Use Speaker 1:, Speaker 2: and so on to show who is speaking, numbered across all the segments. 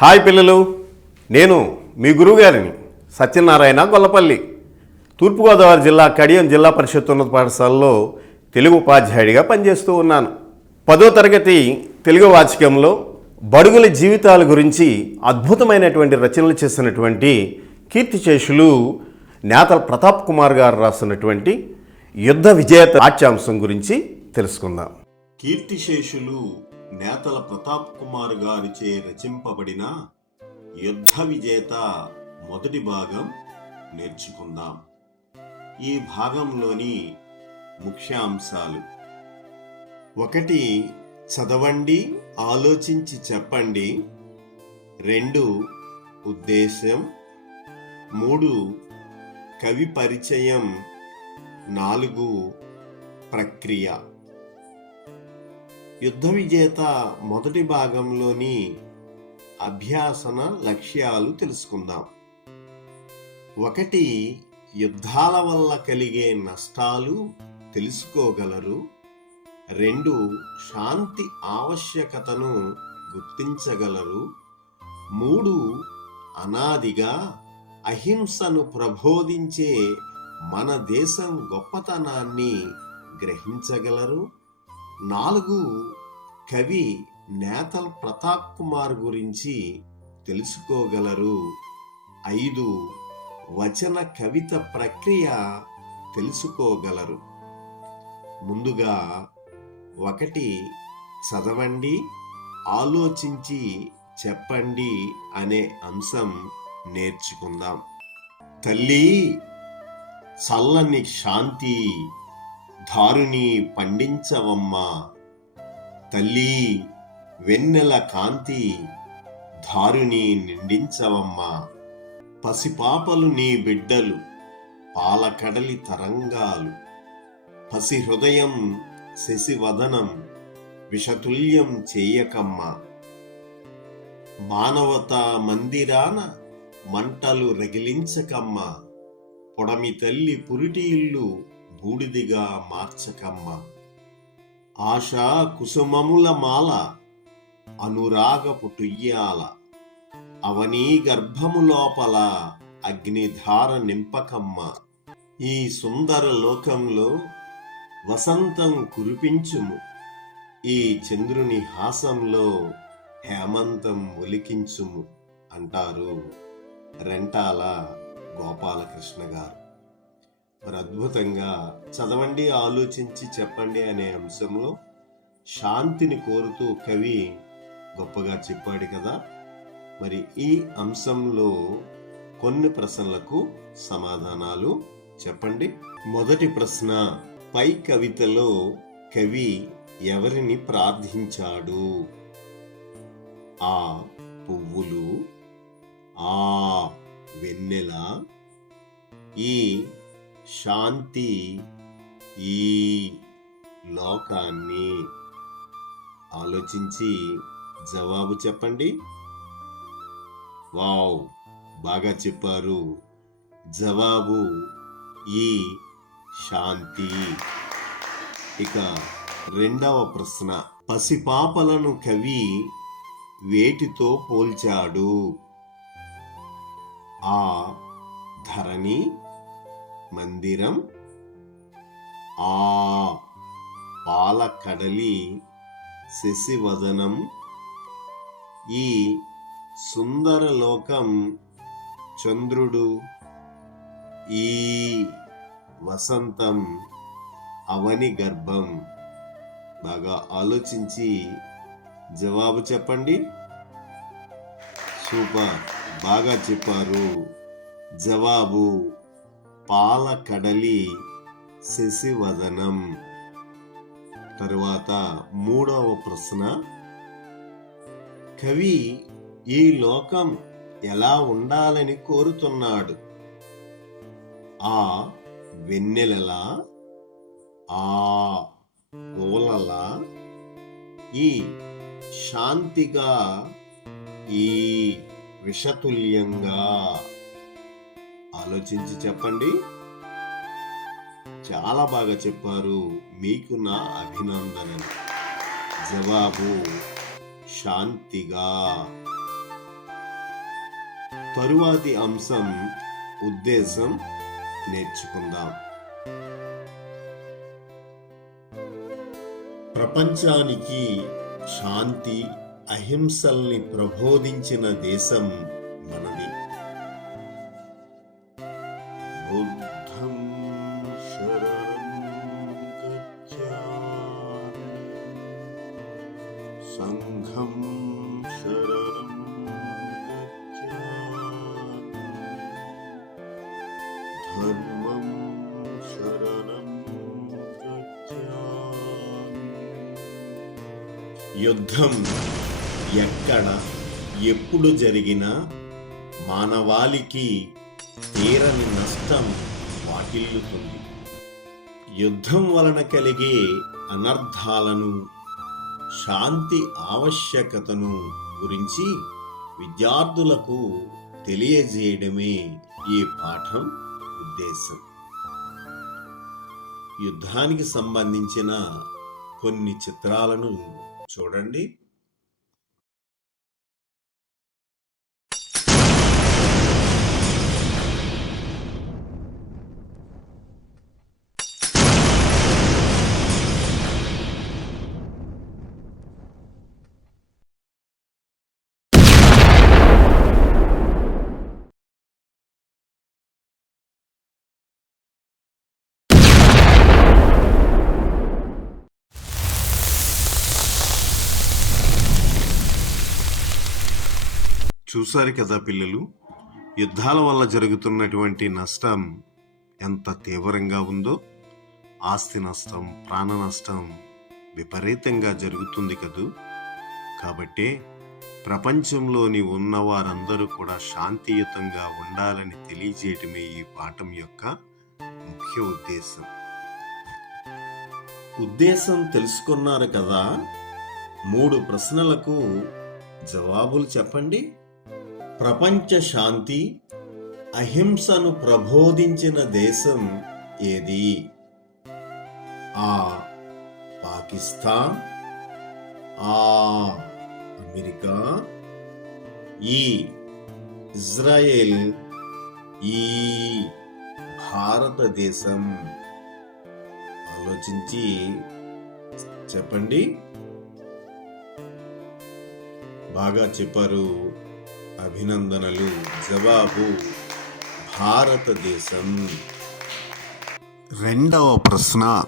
Speaker 1: Hi పిల్లలు నేను మీ గురువుగారిని సత్యనారాయణ గొల్లపల్లి. తూర్పుగోదావరి జిల్లా కడియం జిల్లా పరిషత్ ఉన్నత పాఠశాలలో తెలుగు ఉపాధ్యాయుడిగా పనిచేస్తూ ఉన్నాను. పదో తరగతి తెలుగు వాచకంలో బడుగుల జీవితాల గురించి అద్భుతమైనటువంటి రచనలు చేసినటువంటి కీర్తిశేషులు నేతల ప్రతాప్ కుమార్ గారు రాసినటువంటి యుద్ధ విజేత పాఠ్యాంశం గురించి తెలుసుకుందాం. కీర్తిశేషులు నేతల ప్రతాప్ కుమార్ గారిచే రచింపబడిన యుద్ధ విజేత మొదటి భాగం నేర్చుకుందాం. ఈ భాగంలోని ముఖ్యాంశాలు. ఒకటి చదవండి ఆలోచించి చెప్పండి. రెండు ఉద్దేశం. మూడు కవి పరిచయం. నాలుగు ప్రక్రియ. యుద్ధ విజేత మొదటి భాగంలోని అభ్యాసన లక్ష్యాలు తెలుసుకుందాం. ఒకటి యుద్ధాల వల్ల కలిగే నష్టాలు తెలుసుకోగలరు. రెండు శాంతి ఆవశ్యకతను గుర్తించగలరు. మూడు అనాదిగా అహింసను ప్రబోధించే మన దేశం గొప్పతనాన్ని గ్రహించగలరు. నాలుగు కవి నేతల్ ప్రతాప్ కుమార్ గురించి తెలుసుకోగలరు. ఐదు వచన కవిత ప్రక్రియ తెలుసుకోగలరు. ముందుగా ఒకటి చదవండి ఆలోచించి చెప్పండి అనే అంశం నేర్చుకుందాం. తల్లి చల్లని శాంతి దారుని పండించవమ్మా. తల్లి వెన్నెల కాంతి దారుని నిండించవమ్మా. పసిపాపలు నీ బిడ్డలు పాలకడలి తరంగాలు. పసి హృదయం శశివదనం విషతుల్యం చేయకమ్మా. మానవత మందిరాన మంటలు రగిలించకమ్మా. పొడమి తల్లి పురిటి ఇల్లు బూడిదిగా మార్చకమ్మ. ఆశా కుసుమముల మాల అనురాగపు టుయ్యాల. అవనీ గర్భము లోపల అగ్నిధార నింపకమ్మ. ఈ సుందర లోకంలో వసంతం కురిపించుము. ఈ చంద్రుని హాసంలో హేమంతం ఒలికించుము అంటారు రెంటాల గోపాలకృష్ణ గారు. అద్భుతంగా చదవండి ఆలోచించి చెప్పండి అనే అంశంలో శాంతిని కోరుతూ కవి గొప్పగా చెప్పాడు కదా. మరి ఈ అంశంలో కొన్ని ప్రశ్నలకు సమాధానాలు చెప్పండి. మొదటి ప్రశ్న పై కవితలో కవి ఎవరిని ప్రార్థించాడు? ఆ పువ్వులు ఆ వెన్నెల ఈ శాంతి ఈ లోకాన్ని. ఆలోచించి జవాబు చెప్పండి. వావ్ బాగా చెప్పారు. జవాబు ఈ శాంతి. ఇక రెండవ ప్రశ్న. పసిపాపలను కవి వేటితో పోల్చాడు? ఆ ధరణి మందిరం. ఆ పాలకడలి శశివదనం. ఈ సుందరలోకం చంద్రుడు ఈ వసంతం అవని గర్భం. బాగా ఆలోచించి జవాబు చెప్పండి. సూపర్. బాగా చెప్పారు. జవాబు పాల కడలి శశివదనం. తరువాత మూడవ ప్రశ్న. కవి ఈ లోకం ఎలా ఉండాలని కోరుతున్నాడు? ఆ వెన్నెలలా. ఆ కోలలా ఈ శాంతిగా. ఈ విషతుల్యంగా. ఆలోచించి చెప్పండి. చాలా బాగా చెప్పారు. మీకు నా అభినందనలు. జవాబు శాంతిగా. తరువాతి అంశం ఉద్దేశం నేర్చుకుందాం. ప్రపంచానికి శాంతి అహింసల్ని ప్రబోధించిన దేశం ఎప్పుడు జరిగినా మానవాళికి తీరని నష్టం వాటిల్లుతుంది. యుద్ధం వలన కలిగే అనర్థాలను శాంతి ఆవశ్యకతను గురించి విద్యార్థులకు తెలియజేయడమే ఈ పాఠం ఉద్దేశం. యుద్ధానికి సంబంధించిన కొన్ని చిత్రాలను చూడండి. చూశారు కదా పిల్లలు? యుద్ధాల వల్ల జరుగుతున్నటువంటి నష్టం ఎంత తీవ్రంగా ఉందో ఆస్తి నష్టం ప్రాణ నష్టం విపరీతంగా జరుగుతుంది కదూ. కాబట్టే ప్రపంచంలోని ఉన్న వారందరూ కూడా శాంతియుతంగా ఉండాలని తెలియజేయటమే ఈ పాఠం యొక్క ముఖ్య ఉద్దేశం. ఉద్దేశం తెలుసుకున్నారు కదా? మూడు ప్రశ్నలకు జవాబులు చెప్పండి. ప్రపంచ శాంతి అహింసను ప్రబోధించిన దేశం ఏది? ఆ పాకిస్తాన్. ఆ అమెరికా. ఈ ఇజ్రాయెల్. ఈ భారతదేశం. ఆలోచించి చెప్పండి. బాగా చెప్పారు. అభినందనలు. జవాబు భారతదేశం. రెండవ ప్రశ్న.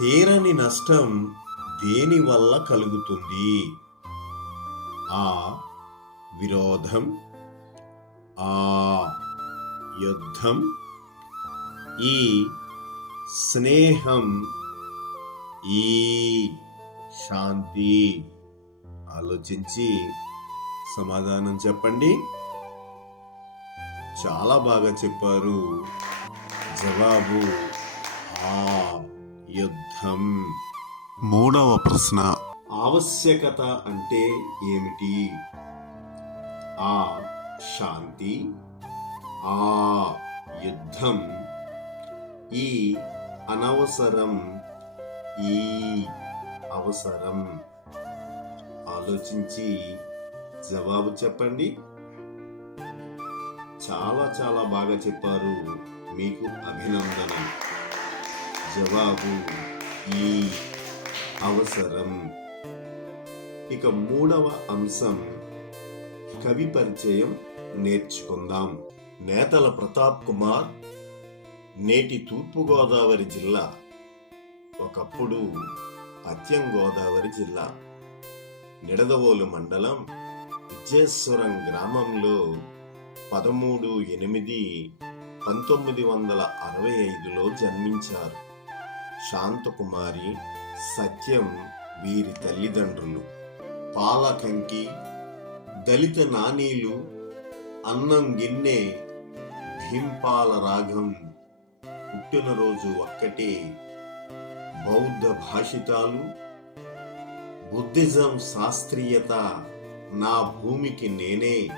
Speaker 1: తీరని నష్టం దేని వల్ల కలుగుతుంది? ఆ. విరోధం. ఆ. యుద్ధం. ఈ. స్నేహం. ఈ. శాంతి. ఆలోచించి సమాధానం చెప్పండి. చాలా బాగా చెప్పారు. జవాబు ఆ యుద్ధం. మూడవ ప్రశ్న. ఆవశ్యకత అంటే ఏమిటి? ఆ శాంతి. ఆ యుద్ధం. ఈ అనవసరం. ఈ అవసరం. ఆలోచించి జవాబు చెప్పండి. చాలా చాలా బాగా చెప్పారు. మీకు అభినందన జవాబు ఈ అవసరం. ఇక మూడవ అంశం కవి పరిచయం నేర్చుకుందాం. నేతల ప్రతాప్ కుమార్ నేటి తూర్పుగోదావరి జిల్లా. ఒకప్పుడు పశ్చిమ గోదావరి జిల్లా. నిడదవోలు మండలం విజేశ్వరం గ్రామంలో పదమూడు ఎనిమిది పంతొమ్మిది వందల అరవై ఐదులో జన్మించారు. శాంతకుమారి సత్యం వీరి తల్లిదండ్రులు. పాలకంకి దళిత నానీలు అన్నం గిన్నె భీంపాల రాగం పుట్టినరోజు ఒక్కటే. బౌద్ధ భాషితాలు బుద్ధిజం శాస్త్రీయత నా భూమికి నేనే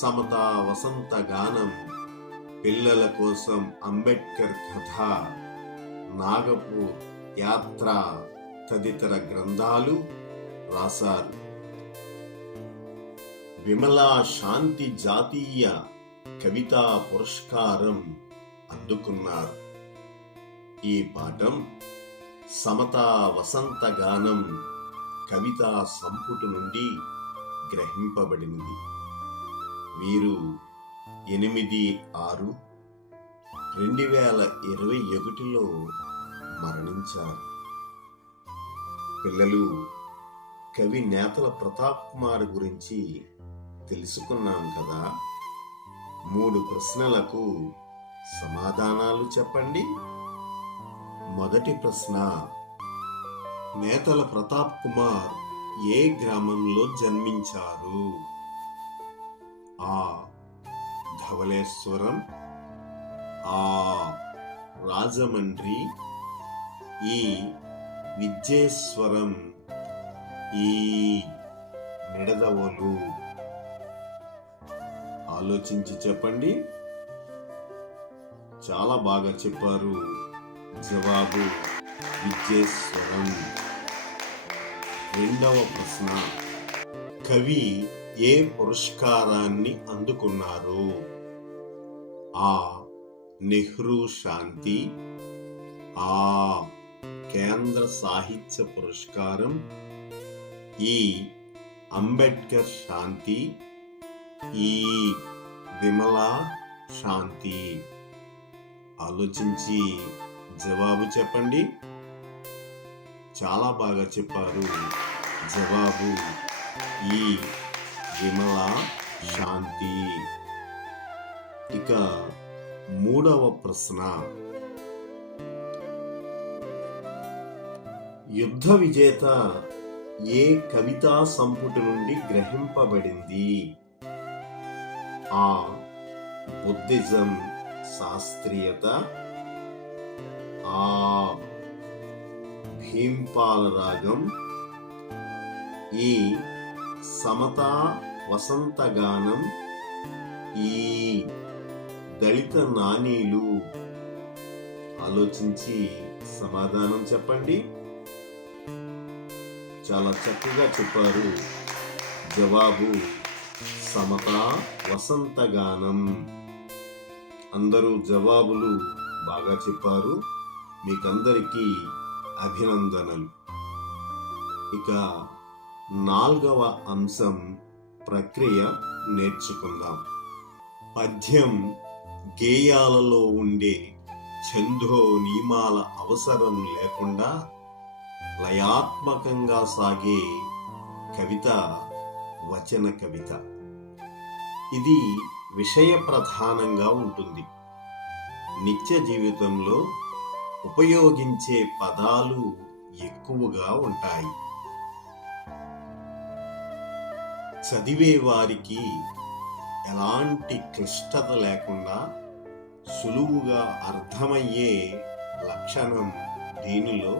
Speaker 1: సమతా వసంత గానం పిల్లల కోసం అంబేద్కర్ కథ నాగపూర్ యాత్ర తదితర గ్రంథాలు రాశారు. విమలా శాంతి జాతీయ కవితా పురస్కారం అందుకున్నారు. ఈ పాఠం సమతా వసంత గానం కవితా సంపుటి నుండి గ్రహింపబడింది వీరు ఎనిమిది ఆరు రెండు వేల ఇరవై ఒకటిలో మరణించారు. పిల్లలు కవి నేతల ప్రతాప్ కుమార్ గురించి తెలుసుకున్నాం కదా. మూడు ప్రశ్నలకు సమాధానాలు చెప్పండి. మొదటి ప్రశ్న నేతల ప్రతాప్ కుమార్ ఏ గ్రామంలో జన్మించారు? ఆ. ధవళేశ్వరం. ఆ. రాజమండ్రి. ఈ. విద్యేశ్వరం ఈ. నిడదవోలు ఆలోచించి చెప్పండి. చాలా బాగా చెప్పారు. జవాబు విద్యేశ్వరం రెండవ ప్రశ్న. కవి ఏ పురస్కారాన్ని అందుకున్నారు? ఆ. నెహ్రూ శాంతి. ఆ. కేంద్ర సాహిత్య పురస్కారం. ఈ. అంబేద్కర్ శాంతి. ఈ. విమలా శాంతి. ఆలోచించి జవాబు చెప్పండి. చాలా బాగా చెప్పారు. జవాబు ఈ విమల శాంతి. ఇక మూడవ ప్రశ్న. యుద్ధ విజేత ఏ కవితా సంపుటి నుండి గ్రహింపబడింది? ఆ. బుద్ధిజం శాస్త్రీయత. ఆ. భీంపాల రాగం ఈ సమతా వసంత గానం ఈ దళిత నానీలు ఆలోచించి సమాధానం చెప్పండి. చాలా చక్కగా చెప్పారు. జవాబు సమతా వసంత గానం అందరూ జవాబులు బాగా చెప్పారు. మీకందరికీ అభినందనలు. ఇక నాలుగవ అంశం ప్రక్రియ నేర్చుకుందాం. పద్యం గేయాలలో ఉండే ఛందో నియమాల అవసరం లేకుండా లయాత్మకంగా సాగే కవిత వచన కవిత. ఇది విషయ ప్రధానంగా ఉంటుంది. నిత్య జీవితంలో ఉపయోగించే పదాలు ఎక్కువగా ఉంటాయి. చదివే వారికి ఎలాంటి క్లిష్టత లేకుండా సులువుగా అర్థమయ్యే లక్షణం దీనిలో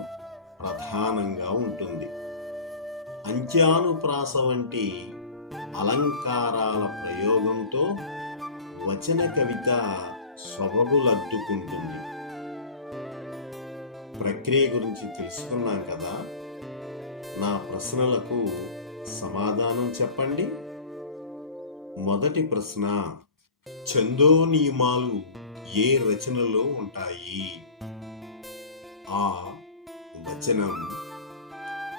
Speaker 1: ప్రధానంగా ఉంటుంది. అంత్యానుప్రాస వంటి అలంకారాల ప్రయోగంతో వచన కవిత సొబగులద్దుకుంటుంది ప్రక్రియ గురించి తెలుసుకున్నాం కదా. నా ప్రశ్నలకు సమాధానం చెప్పండి. మొదటి ప్రశ్న చందో నియమాలు ఏ రచనలో ఉంటాయి? ఆ. వచనం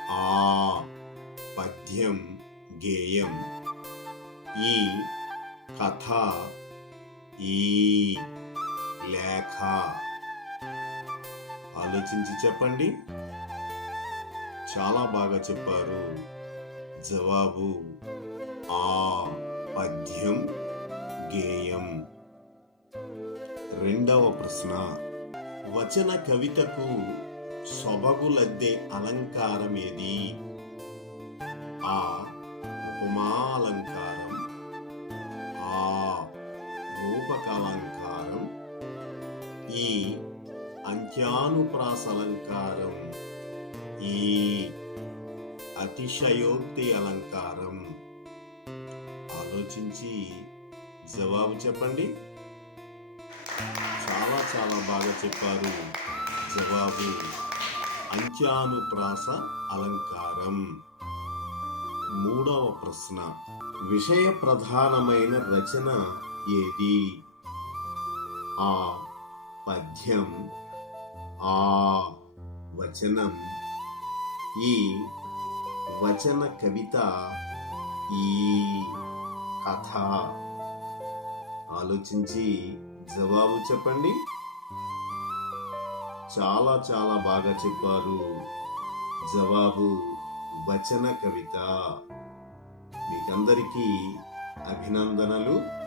Speaker 1: ఆ. పద్యం గేయం. ఈ. కథ ఈ. లేఖ. ఆలోచించి చెప్పండి. చాలా బాగా చెప్పారు. జవాబు ఆ పద్యం గేయం. రెండవ ప్రశ్న. వచన కవితకు సొబగులద్దే అలంకారమేది? ఆ ఉపమాలంకారం ఆ రూపకాలంకారం ఈ అంత్యానుప్రాసలంకారం ఈ అతిశయోక్తి అలంకారం ఆలోచించి జవాబు చెప్పండి. చాలా చాలా బాగా చెప్పారు. జవాబు అంత్యానుప్రాస అలంకారం. మూడవ ప్రశ్న. విషయ ప్రధానమైన రచన ఏది? ఆ పద్యం ఆ వచనం ఈ వచన కవిత ఈ కథ. ఆలోచించి జవాబు చెప్పండి. చాలా చాలా బాగా చెప్పారు. జవాబు వచన కవిత. మీకందరికీ అభినందనలు.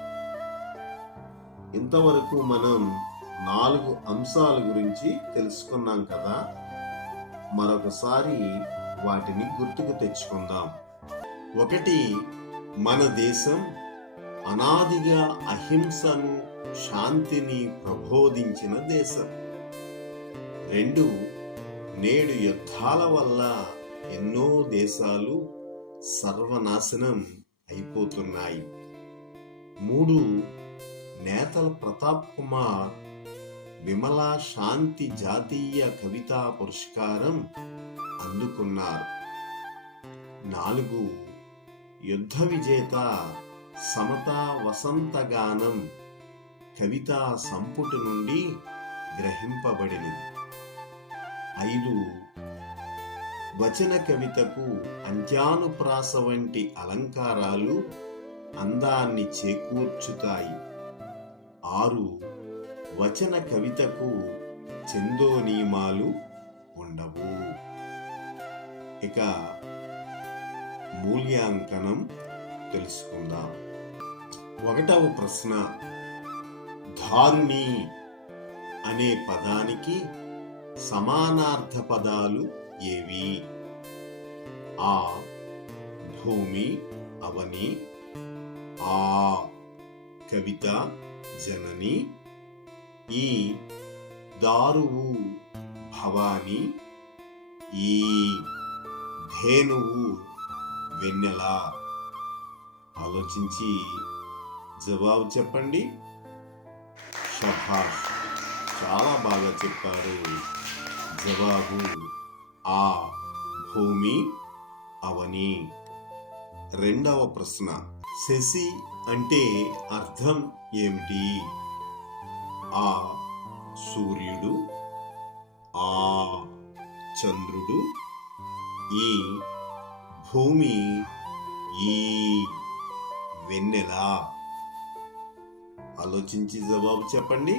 Speaker 1: ఇంతవరకు మనం నాలుగు అంశాల గురించి తెలుసుకున్నాం కదా. మరొకసారి వాటిని గుర్తుకు తెచ్చుకుందాం. ఒకటి మన దేశం అనాదిగా అహింసను శాంతిని ప్రబోధించిన దేశం. రెండు నేడు యుద్ధాల వల్ల ఎన్నో దేశాలు సర్వనాశనం అయిపోతున్నాయి. మూడు నేతల ప్రతాప్ కుమార్ విమలా శాంతి జాతీయ కవితా పురస్కారం అందుకున్నారు. నాలుగు యుద్ధ విజేత సమతా వసంతగానం కవితా సంపుటి నుండి గ్రహింపబడినది. ఐదు వచన కవితకు అంత్యానుప్రాస వంటి అలంకారాలు అందాన్ని చేకూర్చుతాయి. ఆరు వచన కవితకు చెందో నియమాలు ఉండవు. ఇక మూల్యాంకనం తెలుసుకుందాం. ఒకటవ ప్రశ్న ధారుణి అనే పదానికి సమానార్థ పదాలు ఏవి? ఆ భూమి అవని. ఆ కవిత జనని. ఈ దారువు భవాని ఈ ధేనువు వెన్నెల. ఆలోచించి జవాబు చెప్పండి. షభాష్ చాలా బాగా చెప్పారు. జవాబు ఆ భూమి అవని. రెండవ ప్రశ్న శశి అంటే అర్థం ఏమిటి? ఆ సూర్యుడు ఆ చంద్రుడు ఈ భూమి ఈ వెన్నెల. ఆలోచించి జవాబు చెప్పండి.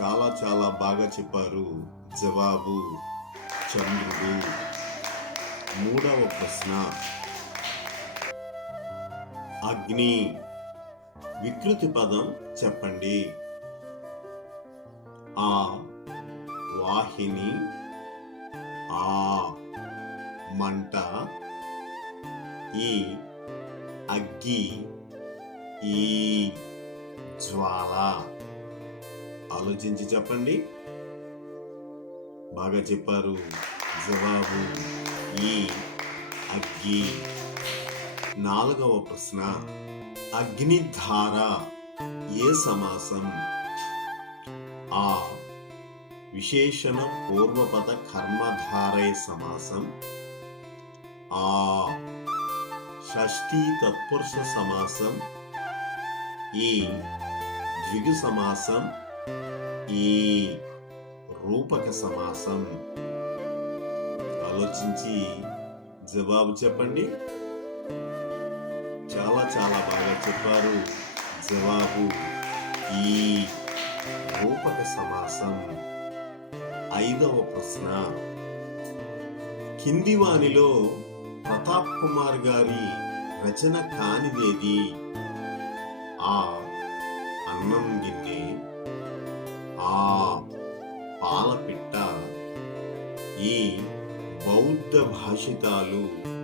Speaker 1: చాలా చాలా బాగా చెప్పారు జవాబు చంద్రుడు. మూడవ ప్రశ్న. అగ్ని వికృతి పదం చెప్పండి. ఆ వాహిని ఆ మంట ఈ అగ్గి ఈ జ్వాల. ఆలోచించి చెప్పండి. బాగా చెప్పారు. జవాబు ఈ అగ్గి. నాలుగవ ప్రశ్న. అగ్నిధార ఏ సమాసం? ఆ. విశేషణ పూర్వపద కర్మధారే సమాసం. ఆ. షష్ఠీ తత్పురుష సమాసం. ఈ. ద్విగు సమాసం. ఈ. రూపక సమాసం. ఆలోచించి జవాబు చెప్పండి. చాలా బాగా చెప్పారు. జవాబు ఈ రూపక సమాసం ఐదవ ప్రశ్న. కింది వానిలో ప్రతాప్ కుమార్ గారి రచన కానిదేది? ఆ. అన్నం గిన్నె. ఆ. పాలపిట్ట. ఈ బౌద్ధ భాషితాలు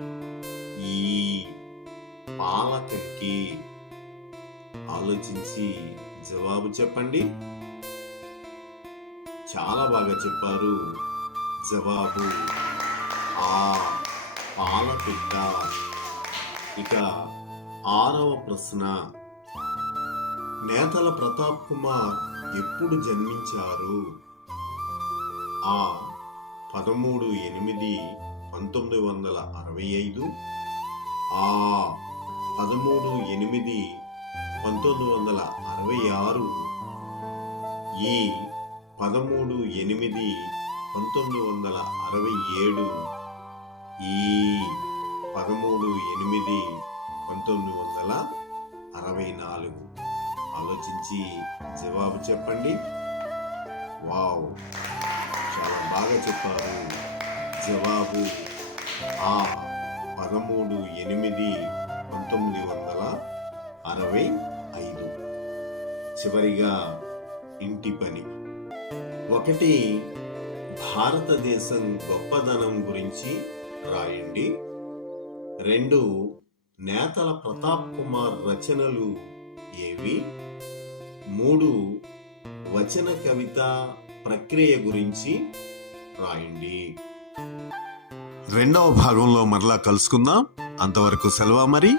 Speaker 1: పాలకంకి ఆలోచించి జవాబు చెప్పండి. చాలా బాగా చెప్పారు. జవాబు ఆ పాలపిట్ట ఇక ఆరవ ప్రశ్న. నేతల ప్రతాప్ కుమార్ ఎప్పుడు జన్మించారు? ఆ పదమూడు ఎనిమిది పంతొమ్మిది వందల అరవై ఐదు. ఆ పదమూడు ఎనిమిది పంతొమ్మిది వందల అరవై ఆరు. ఈ పదమూడు ఎనిమిది పంతొమ్మిది వందల అరవై ఏడు. ఈ పదమూడు ఎనిమిది పంతొమ్మిది వందల అరవై నాలుగు. ఆలోచించి జవాబు చెప్పండి. వావ్. చాలా బాగా చెప్పారు. జవాబు ఆ పదమూడు ఎనిమిది పంతొమ్మిది వందల అరవై ఐదు. చివరిగా ఇంటి పని. ఒకటి భారతదేశం గొప్పదనం గురించి రాయండి. రెండు నేతల ప్రతాప్ కుమార్ రచనలు ఏవి? మూడు వచన కవిత ప్రక్రియ గురించి రాయండి. రెండవ భాగంలో మరలా కలుసుకుందాం. అంతవరకు సెలవు మరి?